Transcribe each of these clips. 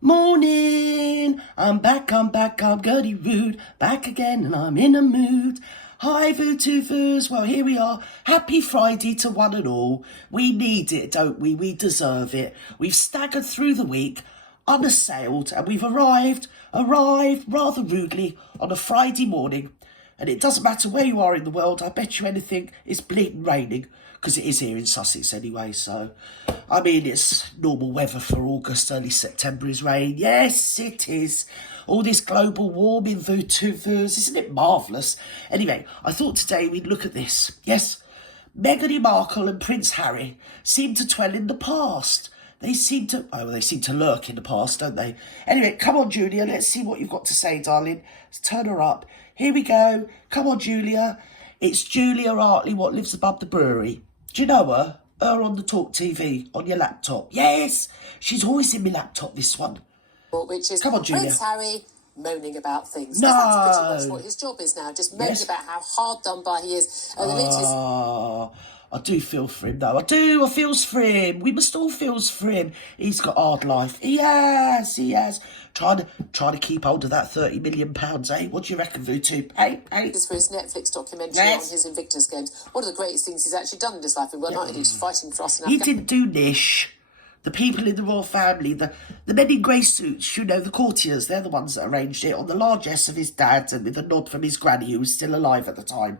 Morning, I'm back, I'm Gertie Rude, back again and I'm in a mood. Hi Vootoo, well here we are, happy Friday to one and all. We need it, don't we? We deserve it. We've staggered through the week, unassailed, and we've arrived rather rudely on a Friday morning. And it doesn't matter where you are in the world, I bet you anything, it's bleeding raining. Because it is here in Sussex anyway, so... I mean, it's normal weather for August, early September is rain. Yes, it is. All this global warming, Vootoo-voos, isn't it marvellous? Anyway, I thought today we'd look at this. Yes, Meghan Markle and Prince Harry seem to dwell in the past. They seem to lurk in the past, don't they? Anyway, come on, Julia, let's see what you've got to say, darling. Let's turn her up. Here we go. Come on, Julia. It's Julia Hartley, what lives above the brewery. Do you know her? Her on the Talk TV, on your laptop. Yes, she's always in my laptop, this one. Which is come on, Julia. Prince Harry moaning about things. No. That's pretty much what his job is now, just moaning about how hard done by he is. And the latest... I do feel for him, though. I feels for him. We must all feels for him. He's got a hard life. He has. Trying to keep hold of that £30 million, eh? What do you reckon, Vootoo? Hey? This for his Netflix documentary on his Invictus Games. One of the greatest things he's actually done in his life. Well, not he's fighting for us in He didn't do Nish. The people in the royal family, the men in grey suits, you know, the courtiers, they're the ones that arranged it on the largesse of his dad and with a nod from his granny, who was still alive at the time.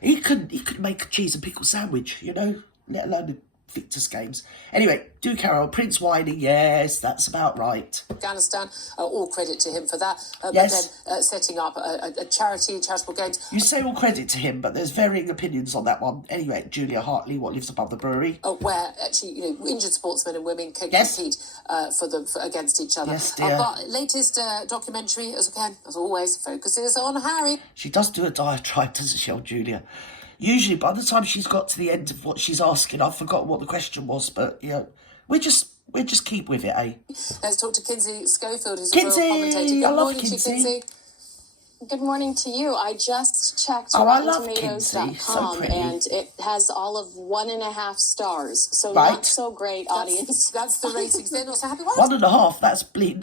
He could make a cheese and pickle sandwich, you know, let alone the Victor's Games. Anyway, do Carol, Prince whining, yes, that's about right. Afghanistan, all credit to him for that. Yes. But then setting up a charitable games. You say all credit to him, but there's varying opinions on that one. Anyway, Julia Hartley, what lives above the brewery. Where actually, you know, injured sportsmen and women can compete against each other. Yes, dear. But latest documentary, as always, focuses on Harry. She does do a diatribe, doesn't she, old Julia? Usually, by the time she's got to the end of what she's asking, I've forgotten what the question was, but, you know, we just keep with it, eh? Let's talk to Kinsey Schofield, who's Kinsey, a royal commentator. I love Kinsey. Good morning to you. I just checked RottenTomatoes.com so and it has all of 1.5 stars. So right. Not so great, audience. That's the ratings. They're not so happy. 1.5. That's bleeding.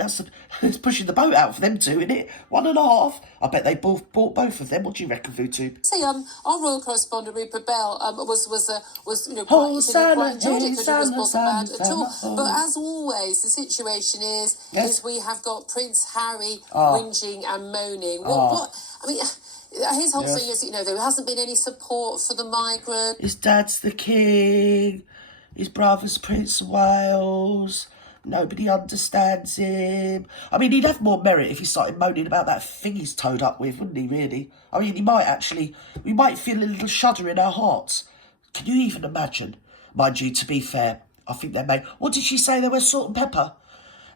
It's pushing the boat out for them two, isn't it? 1.5. I bet they both bought both of them. What do you reckon, Vootoo? Say, our royal correspondent Rupert Bell was you know quite enjoyed it because it wasn't bad at all. But as always, the situation is we have got Prince Harry whinging and moaning. What? I mean, his whole thing is, you know, there hasn't been any support for the migrant. His dad's the king. His brother's Prince of Wales. Nobody understands him. I mean, he'd have more merit if he started moaning about that thing he's towed up with, wouldn't he, really? I mean, we might feel a little shudder in our hearts. Can you even imagine? Mind you, to be fair, I think they may... What did she say? They were salt and pepper?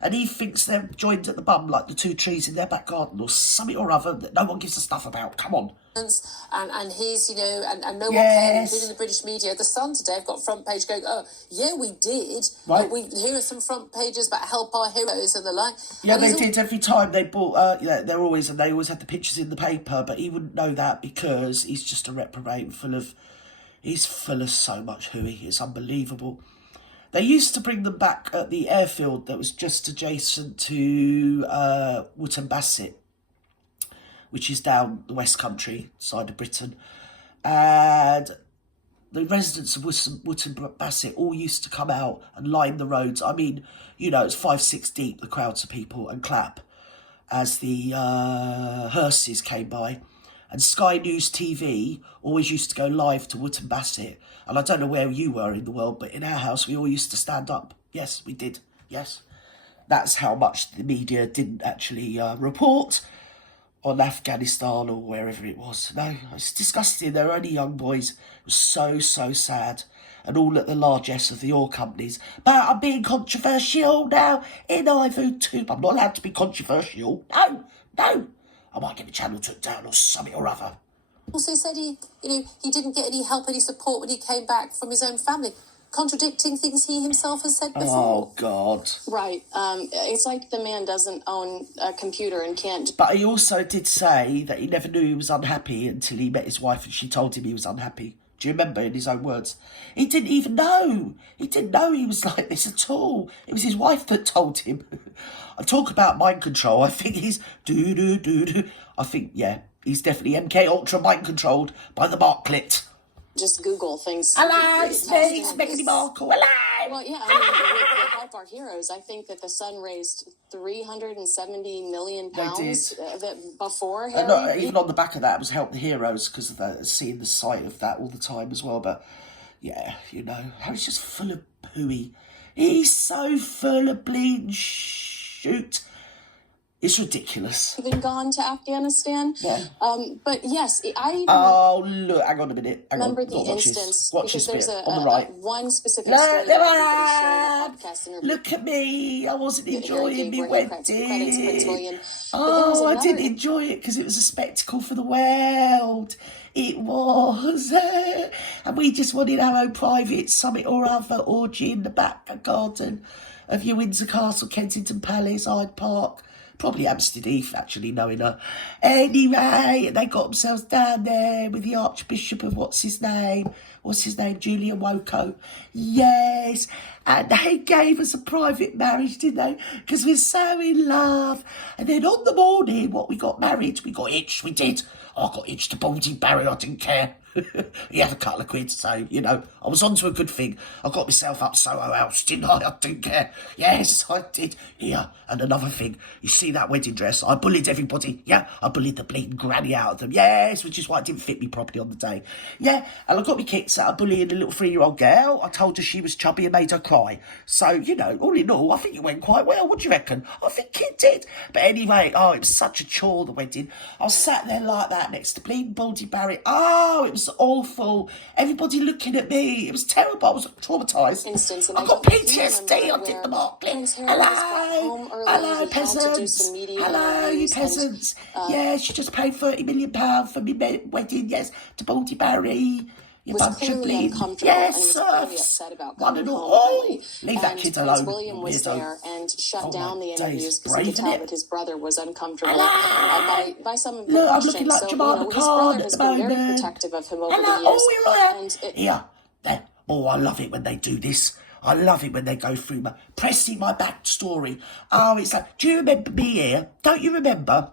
And he thinks they're joined at the bum like the two trees in their back garden or something or other that no one gives a stuff about. Come on. And he's, you know, and no one cared, including the British media. The Sun today have got front page going, oh, yeah, we did. Right. Here are some front pages about help our heroes and the like. Yeah, they did every time they bought, they always had the pictures in the paper, but he wouldn't know that because he's just a reprobate he's full of so much hooey. It's unbelievable. They used to bring them back at the airfield that was just adjacent to WOOTON Basset, which is down the West Country side of Britain. And the residents of WOOTON Basset all used to come out and line the roads. I mean, you know, it's 5-6 deep, the crowds of people, and clap as the hearses came by. And Sky News TV always used to go live to WOOTON Basset. And I don't know where you were in the world, but in our house, we all used to stand up. Yes, we did. Yes. That's how much the media didn't actually report on Afghanistan or wherever it was. No, it's disgusting. They're only young boys. It was so, so sad. And all at the largesse of the oil companies. But I'm being controversial now. In Vootoo. I'm not allowed to be controversial. No. I might get the channel took down or something or other. Also said he didn't get any help, any support when he came back from his own family, contradicting things he himself has said before. Oh, God. Right. It's like the man doesn't own a computer and can't... But he also did say that he never knew he was unhappy until he met his wife and she told him he was unhappy. Do you remember, in his own words? He didn't even know. He didn't know he was like this at all. It was his wife that told him. I talk about mind control. I think he's do. I think, yeah, he's definitely MK Ultra mind controlled by the Marklet. Just Google things. Hello, it's me, it's Meghan Markle. Hello. Well, yeah, I mean, with Help Our Heroes, I think that the Sun raised £370 million before him. No, even on the back of that was Help the Heroes, because of seeing the sight of that all the time as well. But yeah, you know, Harry's just full of pooey. He's so full of bleeding shoot. It's ridiculous. Even gone to Afghanistan. Yeah. But yes, Oh, look, hang on a minute. Remember the instance, watch because this there's bit, on the right. One specific story There that I everybody shared in a podcast interview. Look at me. I wasn't enjoying my Credits to Prince wedding. William. Oh, I didn't enjoy it because it was a spectacle for the world. It was. And we just wanted our own private summit or other orgy in the back garden of your Windsor Castle, Kensington Palace, Hyde Park. Probably Hampstead Heath, actually, knowing her. Anyway, they got themselves down there with the Archbishop of what's his name, Julian Woko. Yes, and they gave us a private marriage, didn't they? Because we're so in love. And then on the morning, we got married, we got hitched, we did. I got hitched to Baldy Barry, I didn't care. He had a couple of quid, so, you know, I was onto a good thing. I got myself up Soho House, didn't I? I didn't care. Yes, I did. Yeah, and another thing, you see that wedding dress? I bullied everybody. Yeah, I bullied the bleeding granny out of them. Yes, which is why it didn't fit me properly on the day. Yeah, and I got me kicks out of bullying a little 3-year-old girl. I told her she was chubby and made her cry. So, you know, all in all, I think it went quite well. What do you reckon? I think it did. But anyway, oh, it was such a chore, the wedding. I was sat there like that next to bleeding Baldy Barry. Oh, it was awful. Everybody looking at me. It was terrible. I was traumatised. I got PTSD. I did the Marklet. Hello, peasants. Hello, you peasants. Yeah, she just paid £30 million for me wedding. Yes, to Baldy Barry. You was bunch of clearly bleeding. uncomfortable Yes, and was clearly upset about one coming and home all. early. Leave that kid Prince alone. William was Weirdo. there and shut Oh down my the days, interviews because he brave, could tell innit? that his brother was uncomfortable by some of the Look, I'm questions. looking like So, Jemima his Khan brother at has the been very moment. protective of him over Hello. the years. Oh, you're right. And Here. There. Oh, I love it when they do this. I love it when they go through pressing my backstory. Oh, it's like, do you remember me here? Don't you remember?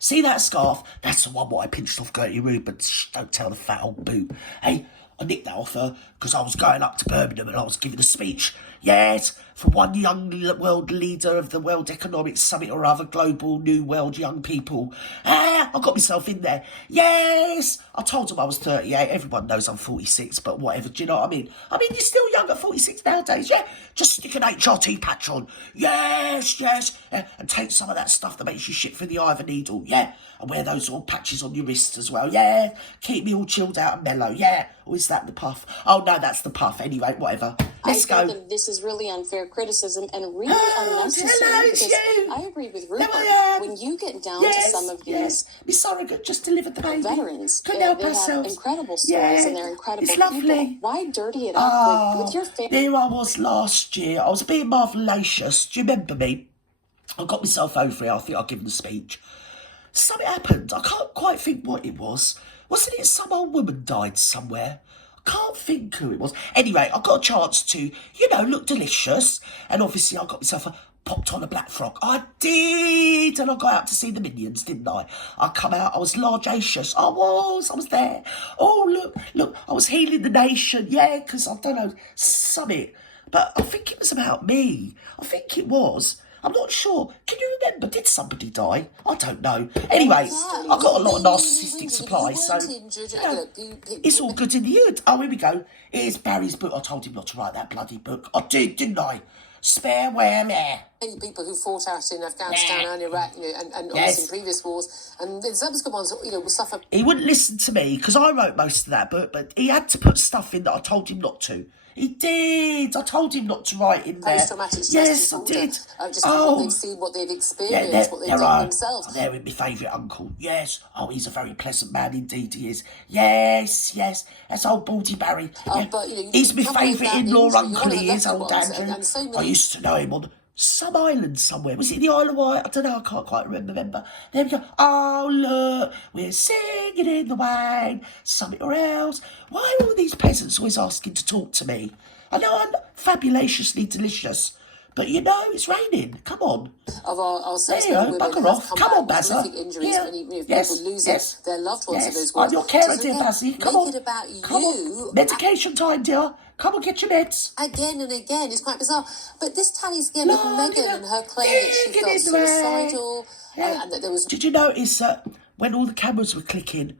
See that scarf? That's the one what I pinched off Gertie Rubin. Shh, don't tell the fat old boot. Hey, I nicked that off her because I was going up to Birmingham and I was giving a speech. Yes, for one young world leader of the World Economic Summit or other, global new world young people. I got myself in there. Yes, I told them I was 38. Everyone knows I'm 46, but whatever. Do you know what I mean? I mean, you're still young at 46 nowadays. Yeah, just stick an HRT patch on. Yes. Yeah. And take some of that stuff that makes you shit through the eye of a needle. Yeah, and wear those little patches on your wrists as well. Yeah, keep me all chilled out and mellow. Yeah, or is that the puff? Oh no, that's the puff. Anyway, whatever. Let's go. I think that this is really unfair criticism and really unnecessary. Because I agree with Rupert. When you get down to some of these my surrogate just delivered the baby. veterans, Couldn't they help have ourselves. incredible stories and they're incredible It's lovely. people. Why dirty it up with your family? There I was last year. I was being marvellous. Do you remember me? I got myself over it. I think I'll give him a speech. Something happened. I can't quite think what it was. Wasn't it some old woman died somewhere? I can't think who it was. Anyway, I got a chance to, look delicious. And obviously I got myself popped on a black frock. I did. And I got out to see the Minions, didn't I? I come out, I was largacious. I was there. Oh, look, I was healing the nation. Yeah, because I don't know, summit. But I think it was about me. I think it was. I'm not sure. Can you remember? Did somebody die? I don't know. Anyway, I got a lot of narcissistic supplies, so it's all good in the hood. Oh, here we go. Here's Barry's book. I told him not to write that bloody book. I did, didn't I? Spare where me. People who fought out in Afghanistan and Iraq, and obviously in previous wars, and the subsequent ones, will suffer. He wouldn't listen to me because I wrote most of that book, but he had to put stuff in that I told him not to. He did. I told him not to write in there. Post-traumatic stress yes, I disorder. did. Just what they've seen, what they've experienced, what they've done themselves. They're with my favourite uncle. Yes. Oh, he's a very pleasant man indeed, he is. Yes. That's old Baldy Barry. Yeah. But, he's my favourite in-law uncle, he is, old ones, Andrew. and so many... I used to know him on some island somewhere. Was it the Isle of Wight? I don't know, I can't quite remember. There we go. Oh, look, we're singing in the wine, something or else. Why are all these peasants always asking to talk to me? I know I'm fabulously delicious, but you know, it's raining. Come on. Of our there you go, bugger off. Come on, Bazza. Injuries, Yeah. many people Yes. losing Yes. their loved ones Yes. of those wars. I'm your carer, So dear again, Bazzy. Come make on. it about Come you. on. Medication time, dear. Come on, get your meds. Again and again, it's quite bizarre. But this tallies again with Meghan and her claim that she Get felt in the way. suicidal Yeah. and that there was... Did you notice that when all the cameras were clicking,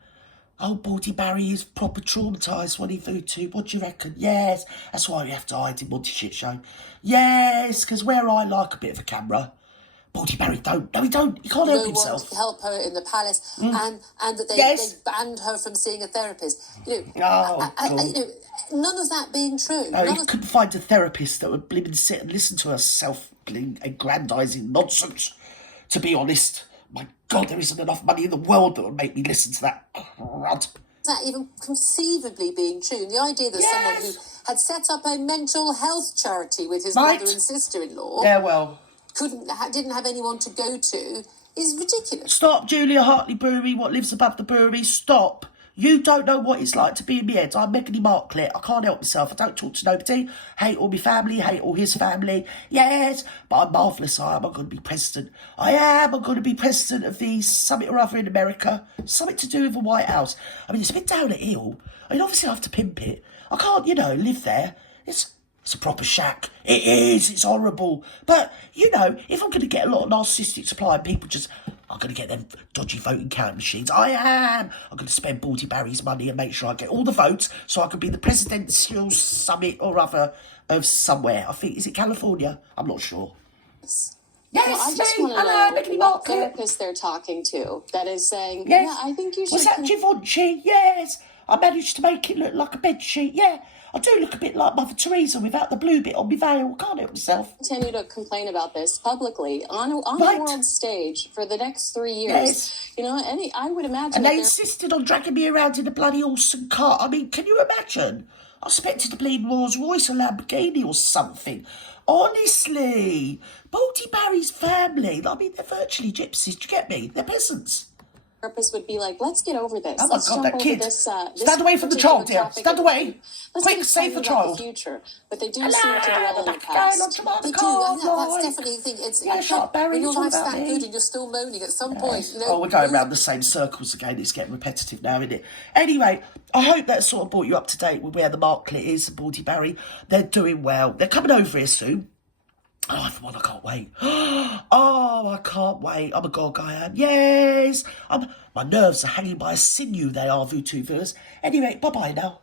old Baldy Barry is proper traumatised when he voted? What do you reckon? Yes. That's why you have to hide in Monty Shit Show. Yes, because where I like a bit of a camera, Baldy Barry don't. No, he don't. He can't help himself. No one to help her in the palace, and that they banned her from seeing a therapist. You know, none of that being true. No, he couldn't find a therapist that would blimmin' sit and listen to her self-aggrandising nonsense. To be honest, my God, there isn't enough money in the world that would make me listen to that crud. That even conceivably being true, and the idea that someone who had set up a mental health charity with his brother and sister-in-law, didn't have anyone to go to, is ridiculous. Stop, Julia Hartley Brewery, what lives above the brewery, stop. You don't know what it's like to be in my head. I'm MEGHAN Marklet. I can't help myself. I don't talk to nobody. Hate all my family. Hate all his family. Yes, but I'm marvellous. I'm going to be president. I am. I'm going to be president of the summit or other in America. Something to do with the White House. I mean, it's a bit down at hill. I mean, obviously I have to pimp it. I can't, live there. It's a proper shack. It is. It's horrible. But, if I'm going to get a lot of narcissistic supply and people just... I'm going to get them dodgy voting count machines. I am. I'm going to spend Baldy Barry's money and make sure I get all the votes so I can be the presidential summit or other of somewhere. I think, is it California? I'm not sure. Yes, I just want to know what therapist they're talking to that is saying, I think you should... Was that Givenchy? Yes. I managed to make it look like a bedsheet. Yeah. I do look a bit like Mother Teresa without the blue bit on my veil. Can't help myself. Continue to complain about this publicly on the world stage for the next 3 years. Yes. I would imagine. And they insisted on dragging me around in a bloody horse and cart. I mean, can you imagine? I expected to bleed Rolls Royce or Lamborghini or something. Honestly, Baldy Barry's family. I mean, they're virtually gypsies. Do you get me? They're peasants. Therapist would be like, let's get over this. Oh my Let's God, that kid. Stand away from the child, dear. Stand away. Quick, save the child. The future. But they do seem to dwell in the past. They do, and that's definitely the thing. When your life's that good and you're still moaning at some point, we're going around the same circles again. It's getting repetitive now, isn't it? Anyway, I hope that sort of brought you up to date with where the Marklet is, Baldy Barry. They're doing well. They're coming over here soon. Oh, for one, I can't wait. Oh, I can't wait. I'm a gog, I am. Yes. My nerves are hanging by a sinew, they are, VooTubers. Anyway, bye-bye now.